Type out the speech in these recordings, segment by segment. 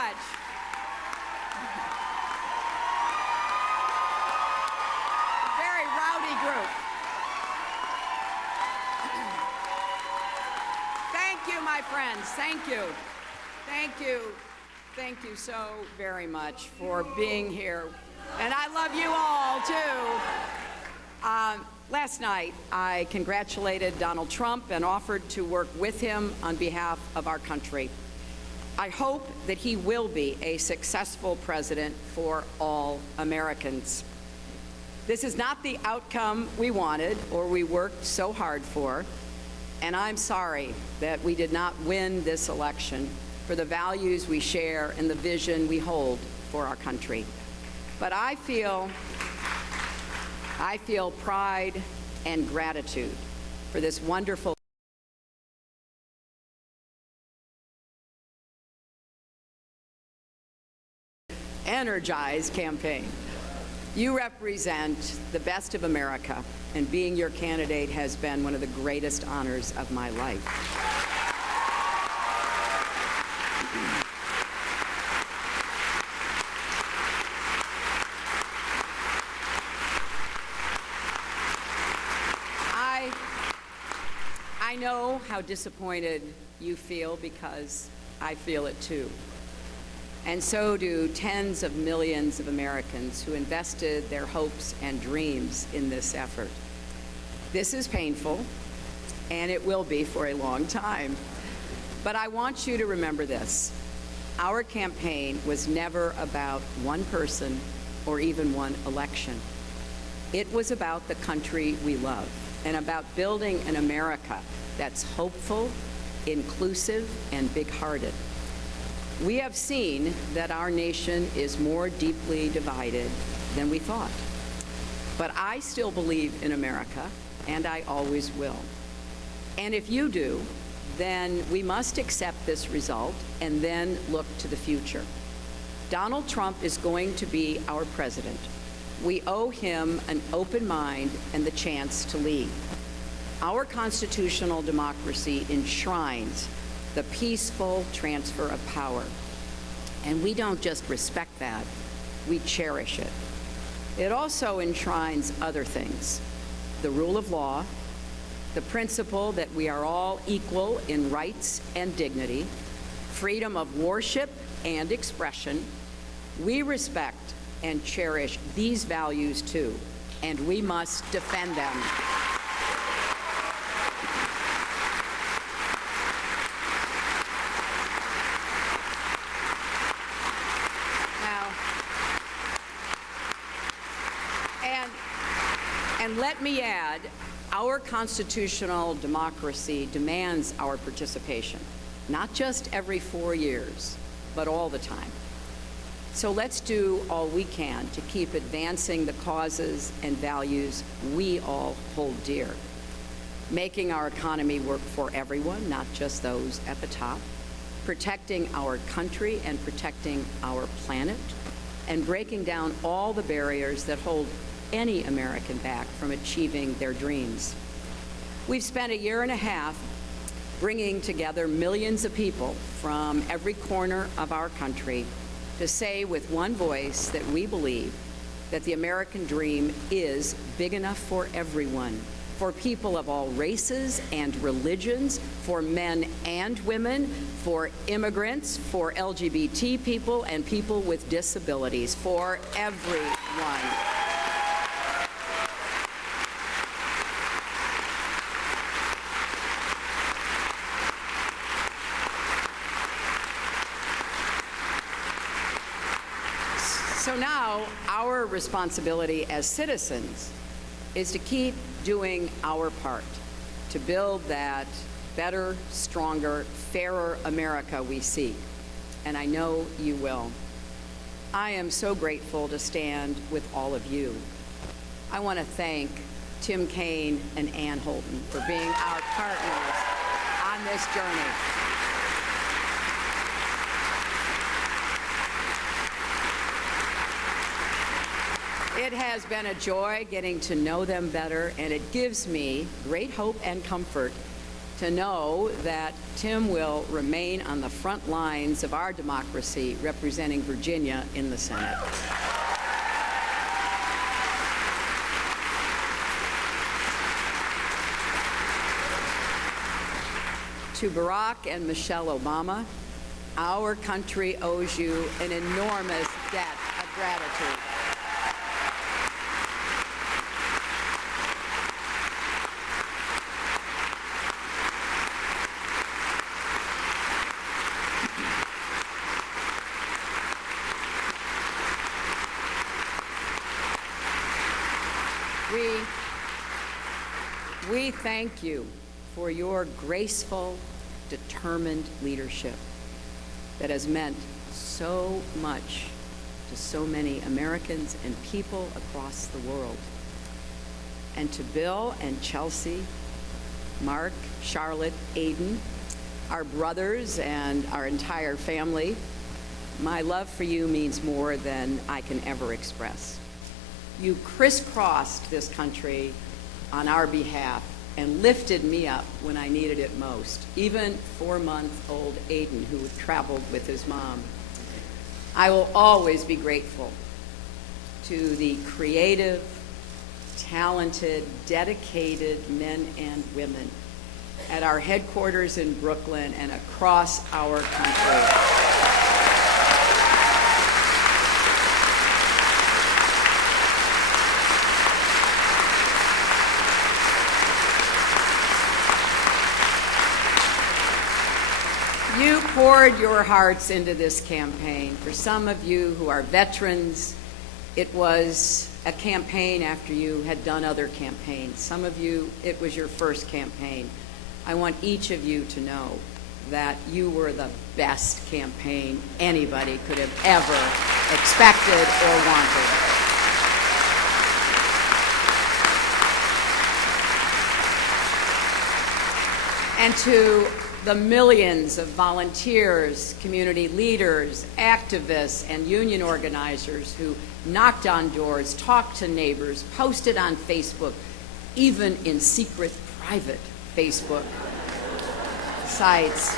much. Very rowdy group. Thank you, my friends. Thank you. Thank you. Thank you so very much for being here. And I love you all, too. Last night, I congratulated Donald Trump and offered to work with him on behalf of our country. I hope that he will be a successful president for all Americans. This is not the outcome we wanted or we worked so hard for, and I'm sorry that we did not win this election for the values we share and the vision we hold for our country. But I feel pride and gratitude for this wonderful energized campaign. You represent the best of America, and being your candidate has been one of the greatest honors of my life. I know how disappointed you feel because I feel it too. And so do tens of millions of Americans who invested their hopes and dreams in this effort. This is painful, and it will be for a long time. But I want you to remember this. Our campaign was never about one person or even one election. It was about the country we love and about building an America that's hopeful, inclusive, and big-hearted. We have seen that our nation is more deeply divided than we thought. But I still believe in America, and I always will. And if you do, then we must accept this result and then look to the future. Donald Trump is going to be our president. We owe him an open mind and the chance to lead. Our constitutional democracy enshrines the peaceful transfer of power. And we don't just respect that, we cherish it. It also enshrines other things: the rule of law, the principle that we are all equal in rights and dignity, freedom of worship and expression. We respect and cherish these values too, and we must defend them. And let me add, our constitutional democracy demands our participation, not just every 4 years, but all the time. So let's do all we can to keep advancing the causes and values we all hold dear, making our economy work for everyone, not just those at the top, protecting our country and protecting our planet, and breaking down all the barriers that hold any American back from achieving their dreams. We've spent a year and a half bringing together millions of people from every corner of our country to say with one voice that we believe that the American dream is big enough for everyone, for people of all races and religions, for men and women, for immigrants, for LGBT people and people with disabilities, for everyone. So now our responsibility as citizens is to keep doing our part to build that better, stronger, fairer America we seek. And I know you will. I am so grateful to stand with all of you. I want to thank Tim Kaine and Ann Holton for being our partners on this journey. It has been a joy getting to know them better, and it gives me great hope and comfort to know that Tim will remain on the front lines of our democracy representing Virginia in the Senate. To Barack and Michelle Obama, our country owes you an enormous debt of gratitude. We thank you for your graceful, determined leadership that has meant so much to so many Americans and people across the world. And to Bill and Chelsea, Mark, Charlotte, Aiden, our brothers and our entire family, my love for you means more than I can ever express. You crisscrossed this country on our behalf and lifted me up when I needed it most, even 4-month-old Aiden, who traveled with his mom. I will always be grateful to the creative, talented, dedicated men and women at our headquarters in Brooklyn and across our country. You poured your hearts into this campaign. For some of you who are veterans, it was a campaign after you had done other campaigns. Some of you, it was your first campaign. I want each of you to know that you were the best campaign anybody could have ever expected or wanted. And to the millions of volunteers, community leaders, activists, and union organizers who knocked on doors, talked to neighbors, posted on Facebook, even in secret, private Facebook sites.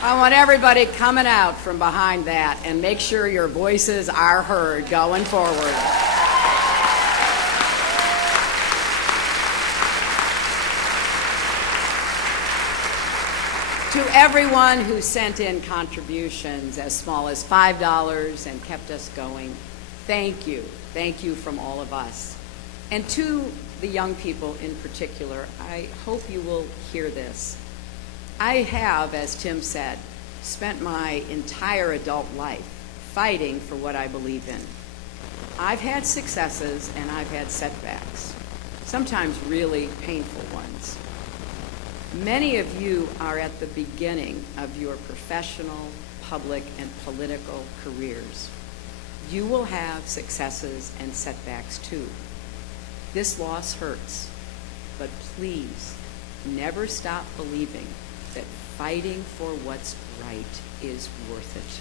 I want everybody coming out from behind that and make sure your voices are heard going forward. To everyone who sent in contributions as small as $5 and kept us going, thank you. Thank you from all of us. And to the young people in particular, I hope you will hear this. I have, as Tim said, spent my entire adult life fighting for what I believe in. I've had successes and I've had setbacks, sometimes really painful ones. Many of you are at the beginning of your professional, public, and political careers. You will have successes and setbacks too. This loss hurts, but please never stop believing that fighting for what's right is worth it.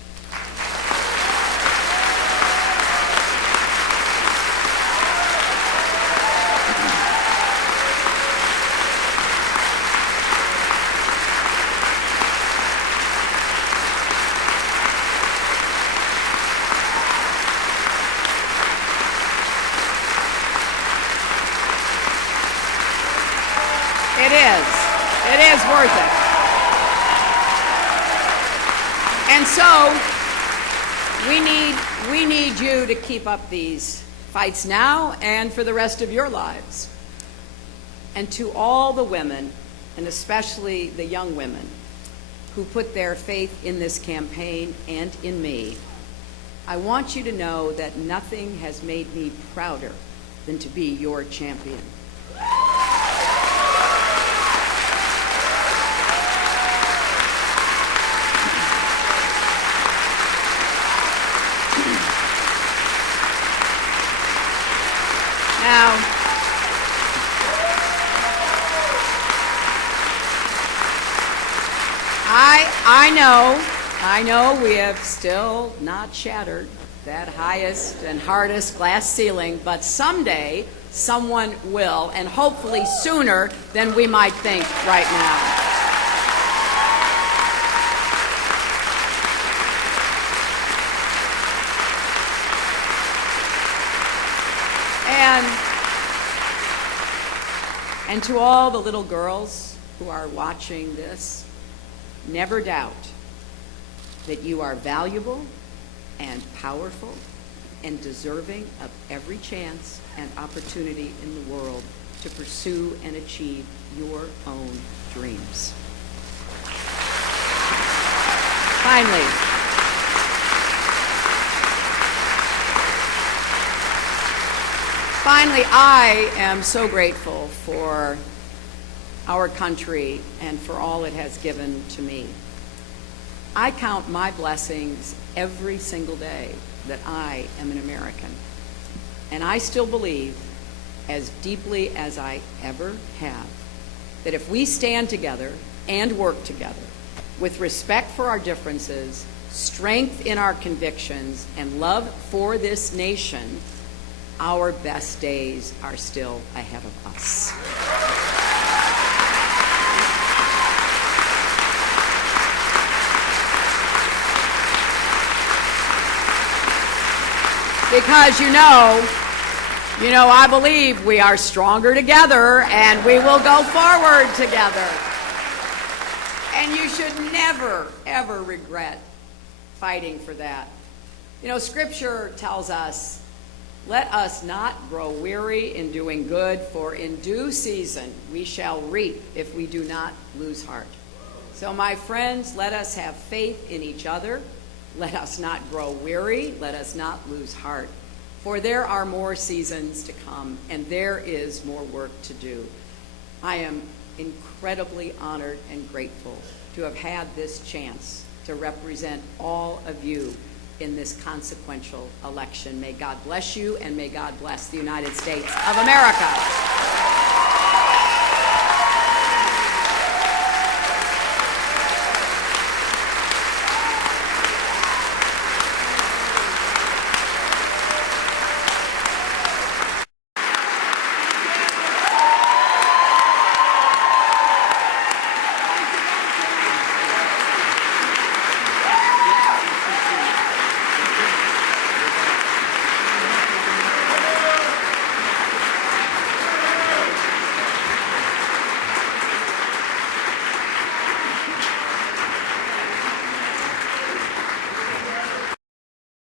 It is worth it. And so we need you to keep up these fights now and for the rest of your lives. And to all the women, and especially the young women, who put their faith in this campaign and in me, I want you to know that nothing has made me prouder than to be your champion. Now, I know we have still not shattered that highest and hardest glass ceiling, but someday someone will, and hopefully sooner than we might think right now. And to all the little girls who are watching this, never doubt that you are valuable and powerful and deserving of every chance and opportunity in the world to pursue and achieve your own dreams. Finally, I am so grateful for our country and for all it has given to me. I count my blessings every single day that I am an American. And I still believe, as deeply as I ever have, that if we stand together and work together with respect for our differences, strength in our convictions, and love for this nation, our best days are still ahead of us. Because I believe we are stronger together and we will go forward together. And you should never, ever regret fighting for that. Scripture tells us, let us not grow weary in doing good, for in due season we shall reap if we do not lose heart. So my friends, let us have faith in each other. Let us not grow weary. Let us not lose heart. For there are more seasons to come, and there is more work to do. I am incredibly honored and grateful to have had this chance to represent all of you in this consequential election. May God bless you, and may God bless the United States of America.